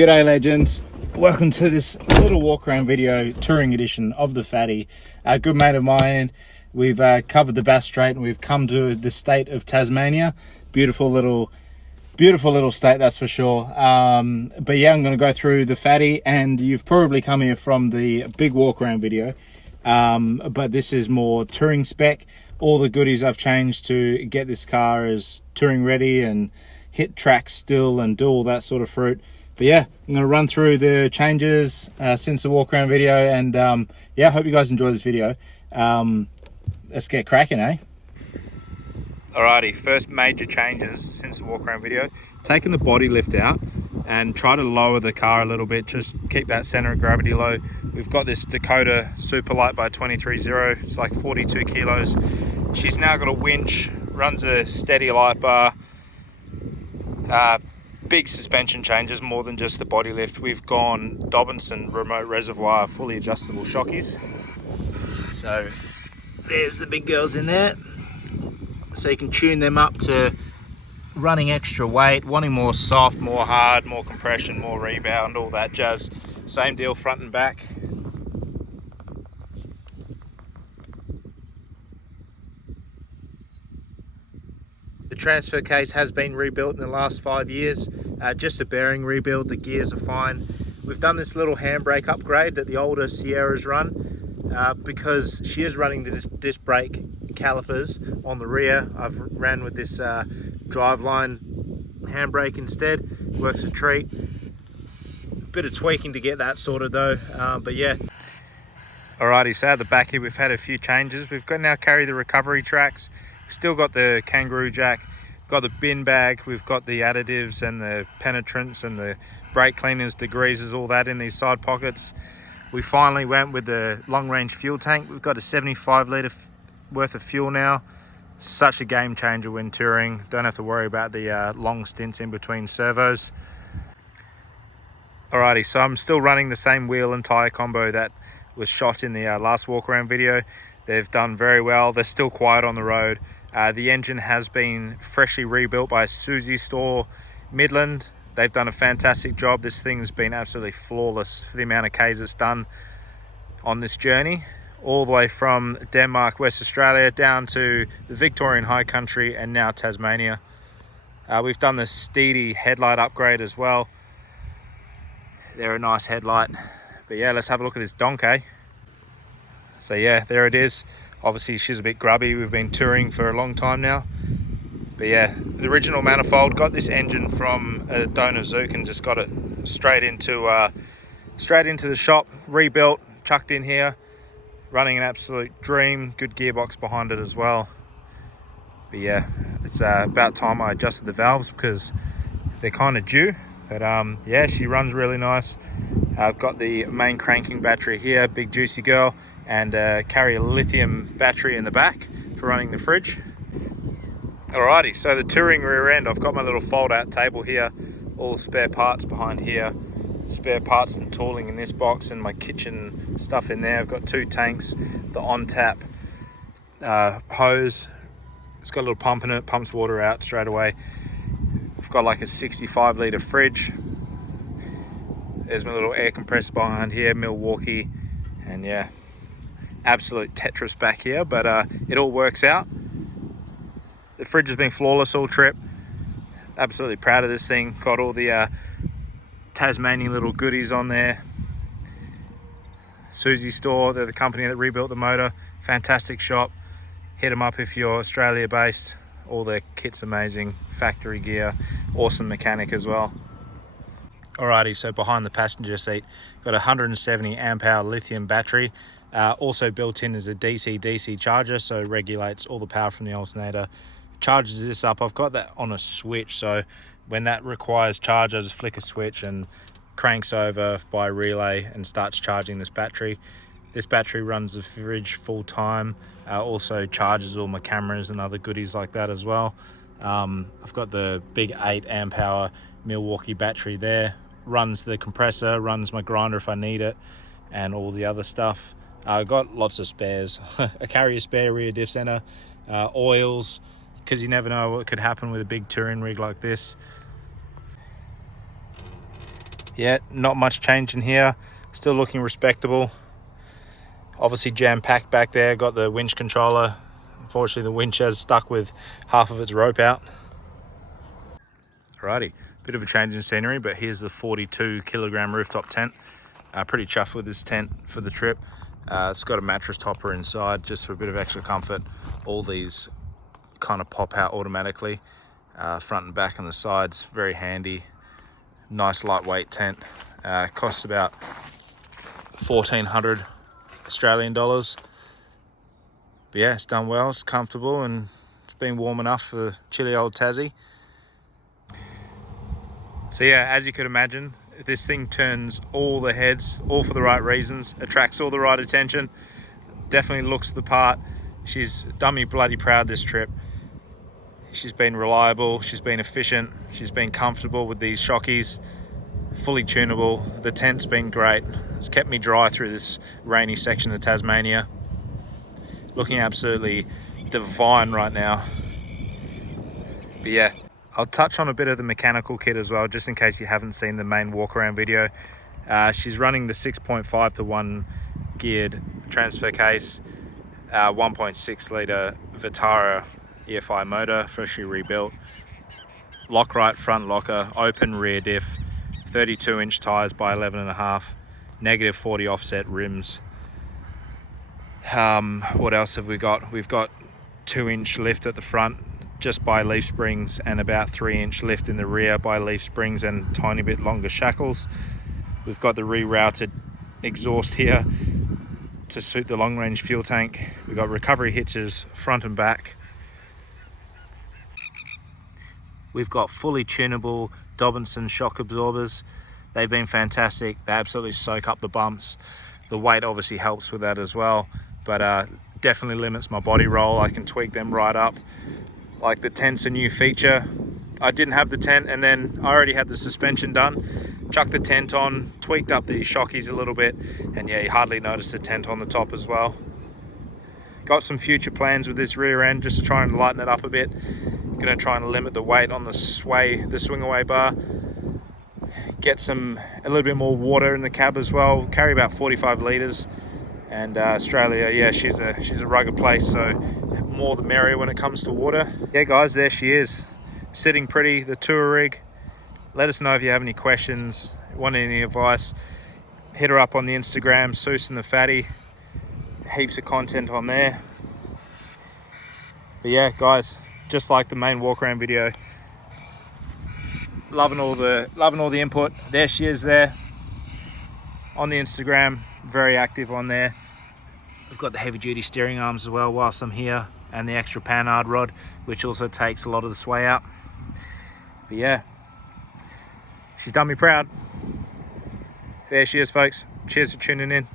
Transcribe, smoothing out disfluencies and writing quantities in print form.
G'day legends, welcome to this little walk around video, touring edition of the Phatty. A good mate of mine, we've covered the Bass Strait and we've come to the state of Tasmania. Beautiful little state, that's for sure. But yeah, I'm going to go through the Phatty, and you've probably come here from the big walk around video, but this is more touring spec. All the goodies I've changed to get this car as touring ready and hit tracks still and do all that sort of fruit. But yeah, I'm going to run through the changes since the walk around video, and yeah, I hope you guys enjoy this video. Let's get cracking, eh? Alrighty, first major changes since the walk around video. Taking the body lift out and try to lower the car a little bit, just keep that center of gravity low. We've got this Dakota Superlight by 230, it's like 42 kilos. She's now got a winch, runs a steady light bar. Big suspension changes, more than just the body lift. We've gone Dobinson remote reservoir, fully adjustable shockies. So there's the big girls in there. So you can tune them up to running extra weight, wanting more soft, more hard, more compression, more rebound, all that jazz. Same deal front and back. The transfer case has been rebuilt in the last 5 years, just a bearing rebuild. The gears are fine. We've done this little handbrake upgrade that the older Sierras run, because she is running the disc brake calipers on the rear. I've ran with this driveline handbrake instead. Works a treat. Bit of tweaking to get that sorted though, but yeah. Alrighty, so at the back here we've had a few changes. We've got now carry the recovery tracks. Still got the kangaroo jack, got the bin bag, we've got the additives and the penetrants and the brake cleaners, degreasers, all that in these side pockets. We finally went with the long range fuel tank. We've got a 75 litre worth of fuel now. Such a game changer when touring. Don't have to worry about the long stints in between servos. Alrighty, so I'm still running the same wheel and tyre combo that was shot in the last walk around video. They've done very well. They're still quiet on the road. The engine has been freshly rebuilt by Suzuki Sierra Midland. They've done a fantastic job. This thing's been absolutely flawless for the amount of Ks it's done on this journey, all the way from Denmark, West Australia, down to the Victorian High Country and now Tasmania. We've done the Steedy headlight upgrade as well. They're a nice headlight. But yeah, let's have a look at this donkey. So yeah, there it is. Obviously she's a bit grubby. We've been touring for a long time now. But yeah, the original manifold, got this engine from a donor Zook and just got it straight into the shop, rebuilt, chucked in here, running an absolute dream. Good gearbox behind it as well. But yeah, it's about time I adjusted the valves because they're kind of due. But yeah, she runs really nice. I've got the main cranking battery here, big juicy girl, and carry a lithium battery in the back for running the fridge. Alrighty, so the touring rear end, I've got my little fold out table here, all the spare parts behind here, spare parts and tooling in this box, and my kitchen stuff in there. I've got 2 tanks, the on tap hose, it's got a little pump in it, pumps water out straight away. I've got like a 65 litre fridge. There's my little air compressor behind here, Milwaukee, and yeah, absolute Tetris back here, but it all works out. The fridge has been flawless all trip. Absolutely proud of this thing. Got all the Tasmanian little goodies on there. Suzuki Store, they're the company that rebuilt the motor. Fantastic shop. Hit them up if you're Australia based. All their kit's amazing. Factory gear, awesome mechanic as well. Alrighty, so behind the passenger seat, got a 170 amp hour lithium battery. Also built in is a DC-DC charger, so regulates all the power from the alternator. Charges this up. I've got that on a switch, so when that requires charge, I just flick a switch and cranks over by relay and starts charging this battery. This battery runs the fridge full time. Also charges all my cameras and other goodies like that as well. I've got the big 8 amp hour Milwaukee battery there. Runs the compressor, runs my grinder if I need it, and all the other stuff. I've got lots of spares. I carry a spare rear diff center, oils, because you never know what could happen with a big touring rig like this. Yeah, not much change in here. Still looking respectable. Obviously jam-packed back there. Got the winch controller. Unfortunately, the winch has stuck with half of its rope out. Alrighty, bit of a change in scenery, but here's the 42 kilogram rooftop tent. Pretty chuffed with this tent for the trip. It's got a mattress topper inside just for a bit of extra comfort. All these kind of pop out automatically, front and back on the sides. Very handy. Nice lightweight tent. Costs about 1,400 Australian dollars. But yeah, it's done well, it's comfortable, and it's been warm enough for chilly old Tassie. So yeah, as you could imagine, this thing turns all the heads, all for the right reasons, attracts all the right attention, definitely looks the part. She's done me bloody proud this trip. She's been reliable, she's been efficient, she's been comfortable with these shockies, fully tunable. The tent's been great. It's kept me dry through this rainy section of Tasmania. Looking absolutely divine right now. But yeah, I'll touch on a bit of the mechanical kit as well, just in case you haven't seen the main walk around video. She's running the 6.5 to 1 geared transfer case, 1.6 litre Vitara EFI motor, freshly rebuilt, Lockrite front locker, open rear diff, 32-inch tyres by 11.5, negative 40 offset rims. What else have we got? We've got 2-inch lift at the front just by leaf springs, and about 3-inch lift in the rear by leaf springs and tiny bit longer shackles. We've got the rerouted exhaust here to suit the long range fuel tank. We've got recovery hitches front and back. We've got fully tunable Dobinson shock absorbers. They've been fantastic. They absolutely soak up the bumps. The weight obviously helps with that as well, but definitely limits my body roll. I can tweak them right up. Like the tent's a new feature. I didn't have the tent, and then I already had the suspension done. Chucked the tent on, tweaked up the shockies a little bit, and yeah, you hardly notice the tent on the top as well. Got some future plans with this rear end, just to try and lighten it up a bit. Gonna try and limit the weight on the swing away bar. Get a little bit more water in the cab as well. Carry about 45 litres. And Australia, yeah, she's a rugged place, so more the merrier when it comes to water. Yeah guys, there she is, sitting pretty, the tour rig. Let us know if you have any questions, want any advice. Hit her up on the Instagram, Susan the Phatty. Heaps of content on there. But yeah guys, just like the main walk around video, loving all the input. There she is there on the Instagram, very active on there. We've got the heavy duty steering arms as well whilst I'm here, and the extra panhard rod, which also takes a lot of the sway out. But yeah, she's done me proud. There she is folks. Cheers for tuning in.